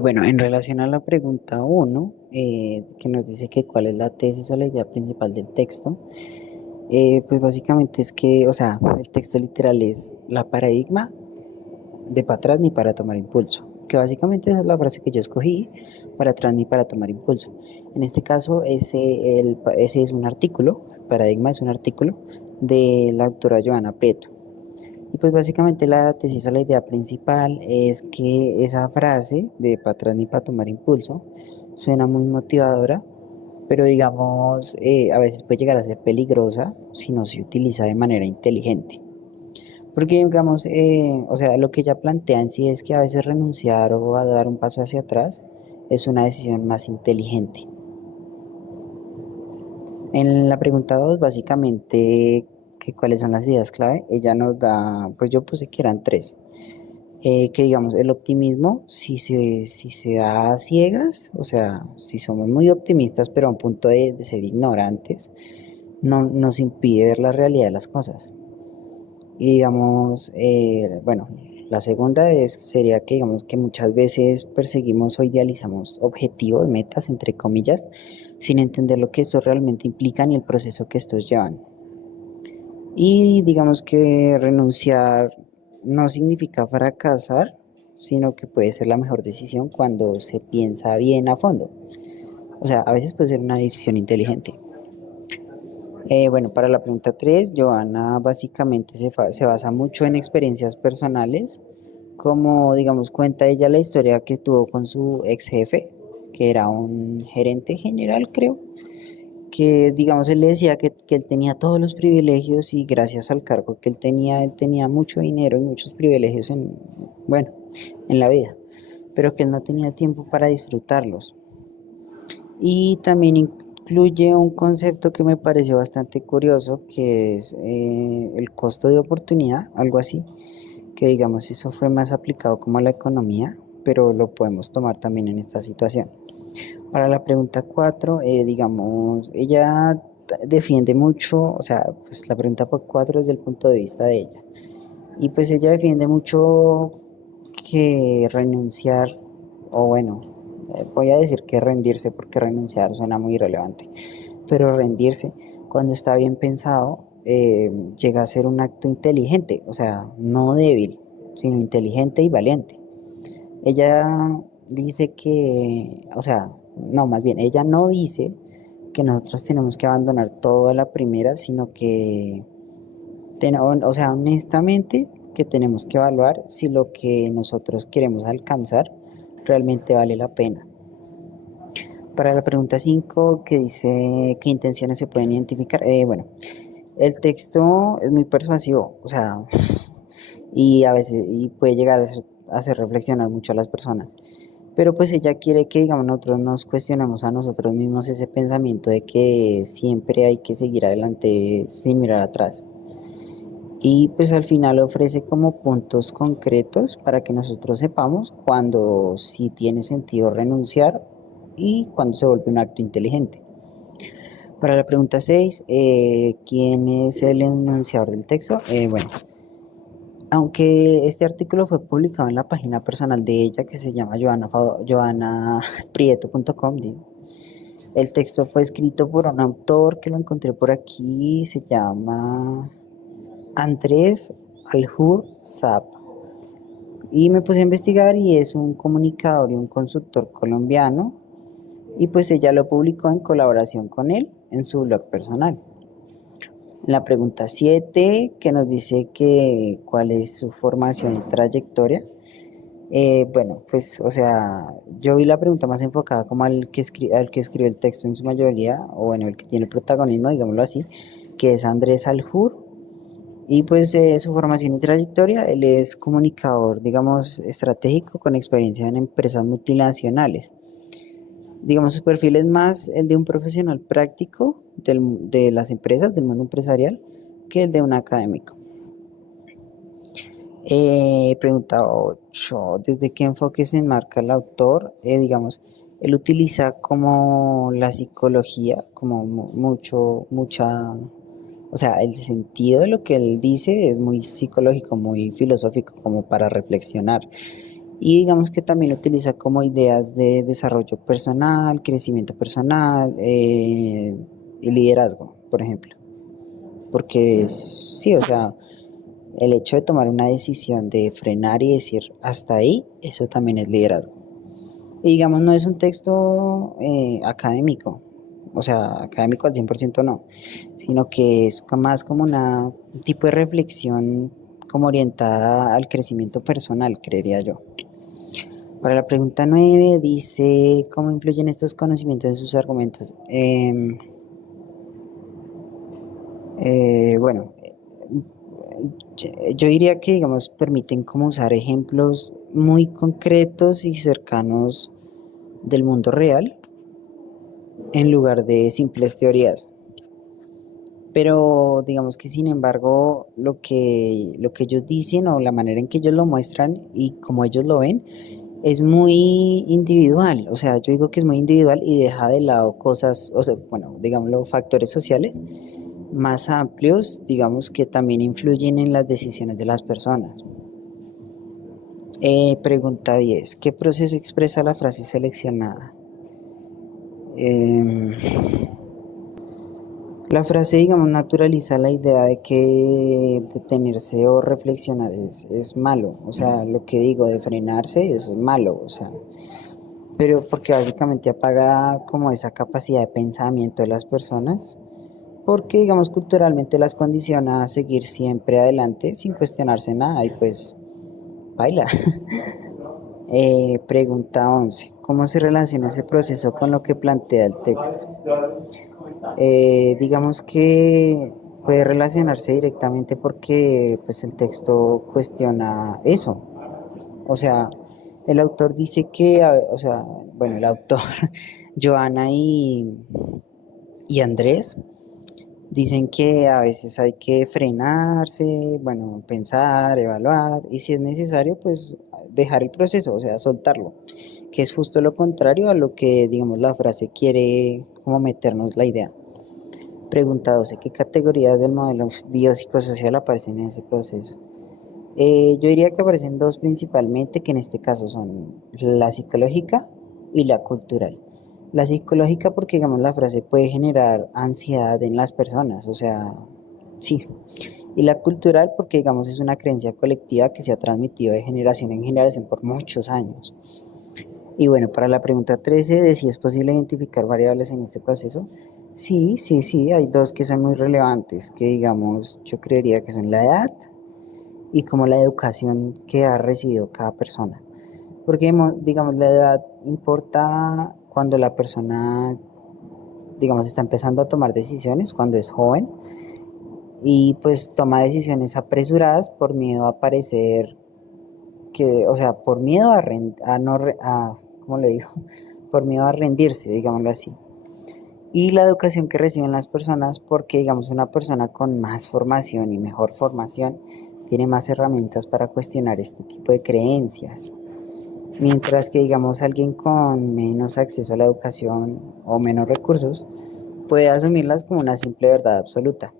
Bueno, en relación a la pregunta uno, que nos dice que cuál es la tesis o la idea principal del texto, pues básicamente es que, o sea, el texto literal es la paradigma de para atrás ni para tomar impulso, que básicamente esa es la frase que yo escogí, para atrás ni para tomar impulso. En este caso, ese es un artículo, el paradigma es un artículo de la autora Joana Prieto. Y pues básicamente la tesis o la idea principal es que esa frase de para atrás ni para tomar impulso suena muy motivadora, pero digamos, a veces puede llegar a ser peligrosa si no se utiliza de manera inteligente. Porque digamos, o sea, lo que ella plantea en sí es que a veces renunciar o a dar un paso hacia atrás es una decisión más inteligente. En la pregunta 2 básicamente, que cuáles son las ideas clave, ella nos da, pues yo puse que eran tres. Que digamos, el optimismo, si se da a ciegas, o sea, si somos muy optimistas, pero a un punto de ser ignorantes, no nos impide ver la realidad de las cosas. Y digamos, bueno, la segunda sería que digamos que muchas veces perseguimos o idealizamos objetivos, metas, entre comillas, sin entender lo que estos realmente implican y el proceso que estos llevan. Y digamos que renunciar no significa fracasar, sino que puede ser la mejor decisión cuando se piensa bien a fondo. O sea, a veces puede ser una decisión inteligente. Bueno, para la pregunta 3, Joana básicamente se basa mucho en experiencias personales, como digamos cuenta ella la historia que tuvo con su ex jefe, que era un gerente general, creo, que digamos él le decía que él tenía todos los privilegios y gracias al cargo que él tenía mucho dinero y muchos privilegios bueno, en la vida, pero que él no tenía el tiempo para disfrutarlos. Y también incluye un concepto que me pareció bastante curioso, que es el costo de oportunidad, algo así, que digamos eso fue más aplicado como a la economía, pero lo podemos tomar también en esta situación. Para la pregunta 4, digamos, ella defiende mucho, o sea, pues la pregunta 4 es del punto de vista de ella. Y pues ella defiende mucho que renunciar, o bueno, voy a decir que rendirse porque renunciar suena muy irrelevante, pero rendirse cuando está bien pensado llega a ser un acto inteligente, o sea, no débil, sino inteligente y valiente. Ella dice que, o sea, no, más bien, ella no dice que nosotros tenemos que abandonar todo a la primera, sino que, o sea, honestamente, que tenemos que evaluar si lo que nosotros queremos alcanzar realmente vale la pena. Para la pregunta 5 que dice qué intenciones se pueden identificar, bueno, el texto es muy persuasivo, o sea, y a veces y puede llegar a hacer reflexionar mucho a las personas. Pero pues ella quiere que, digamos, nosotros nos cuestionemos a nosotros mismos ese pensamiento de que siempre hay que seguir adelante sin mirar atrás. Y pues al final ofrece como puntos concretos para que nosotros sepamos cuando sí tiene sentido renunciar y cuando se vuelve un acto inteligente. Para la pregunta 6, ¿quién es el enunciador del texto? Bueno, aunque este artículo fue publicado en la página personal de ella que se llama joanaprieto.com, el texto fue escrito por un autor que lo encontré por aquí, se llama Andrés Aljur Saab. Y me puse a investigar y es un comunicador y un consultor colombiano. Y pues ella lo publicó en colaboración con él en su blog personal. La pregunta 7 que nos dice que cuál es su formación y trayectoria. Bueno, pues, o sea, yo vi la pregunta más enfocada como al que escribe el texto en su mayoría, o bueno, el que tiene el protagonismo, digámoslo así, que es Andrés Aljur. Y pues su formación y trayectoria, él es comunicador, digamos, estratégico con experiencia en empresas multinacionales. Digamos, su perfil es más el de un profesional práctico de las empresas, del mundo empresarial, que el de un académico. Pregunta 8. ¿Desde qué enfoque se enmarca el autor? Digamos, él utiliza como la psicología, como mucha, o sea, el sentido de lo que él dice es muy psicológico, muy filosófico, como para reflexionar. Y digamos que también lo utiliza como ideas de desarrollo personal, crecimiento personal y liderazgo, por ejemplo. Porque sí, o sea, el hecho de tomar una decisión de frenar y decir hasta ahí, eso también es liderazgo. Y digamos, no es un texto académico, o sea, académico al 100% no, sino que es más como un tipo de reflexión como orientada al crecimiento personal, creería yo. Para la pregunta 9 dice, ¿cómo influyen estos conocimientos en sus argumentos? Bueno, yo diría que, digamos, permiten como usar ejemplos muy concretos y cercanos del mundo real en lugar de simples teorías. Pero digamos que sin embargo lo que ellos dicen o la manera en que ellos lo muestran y como ellos lo ven es muy individual. O sea, yo digo que es muy individual y deja de lado cosas, o sea, bueno, digámoslo, factores sociales más amplios, digamos que también influyen en las decisiones de las personas. Pregunta 10. ¿Qué proceso expresa la frase seleccionada? Em, La frase, digamos, naturaliza la idea de que detenerse o reflexionar es malo. O sea, lo que digo de frenarse es malo. O sea, pero porque básicamente apaga como esa capacidad de pensamiento de las personas. Porque, digamos, culturalmente las condiciona a seguir siempre adelante sin cuestionarse nada. Y pues, baila. Pregunta 11. ¿Cómo se relaciona ese proceso con lo que plantea el texto? Digamos que puede relacionarse directamente porque pues, el texto cuestiona eso. O sea, el autor dice que, o sea, bueno, el autor, Joana y Andrés, dicen que a veces hay que frenarse, bueno, pensar, evaluar, y si es necesario, pues dejar el proceso, o sea, soltarlo, que es justo lo contrario a lo que, digamos, la frase quiere como meternos la idea. Pregunta 12. ¿Qué categorías del modelo biopsicosocial aparecen en ese proceso? Yo diría que aparecen dos principalmente, que en este caso son la psicológica y la cultural. La psicológica porque, digamos, la frase puede generar ansiedad en las personas, o sea, sí. Y la cultural porque, digamos, es una creencia colectiva que se ha transmitido de generación en generación por muchos años. Y bueno, para la pregunta 13 de si es posible identificar variables en este proceso, sí, sí, sí, hay dos que son muy relevantes, que digamos, yo creería que son la edad y como la educación que ha recibido cada persona. Porque, digamos, la edad importa cuando la persona, digamos, está empezando a tomar decisiones, cuando es joven, y pues toma decisiones apresuradas por miedo a parecer que, o sea, por miedo a no, ¿cómo le digo? Por miedo a rendirse, digámoslo así. Y la educación que reciben las personas, porque digamos una persona con más formación y mejor formación tiene más herramientas para cuestionar este tipo de creencias. Mientras que digamos alguien con menos acceso a la educación o menos recursos puede asumirlas como una simple verdad absoluta.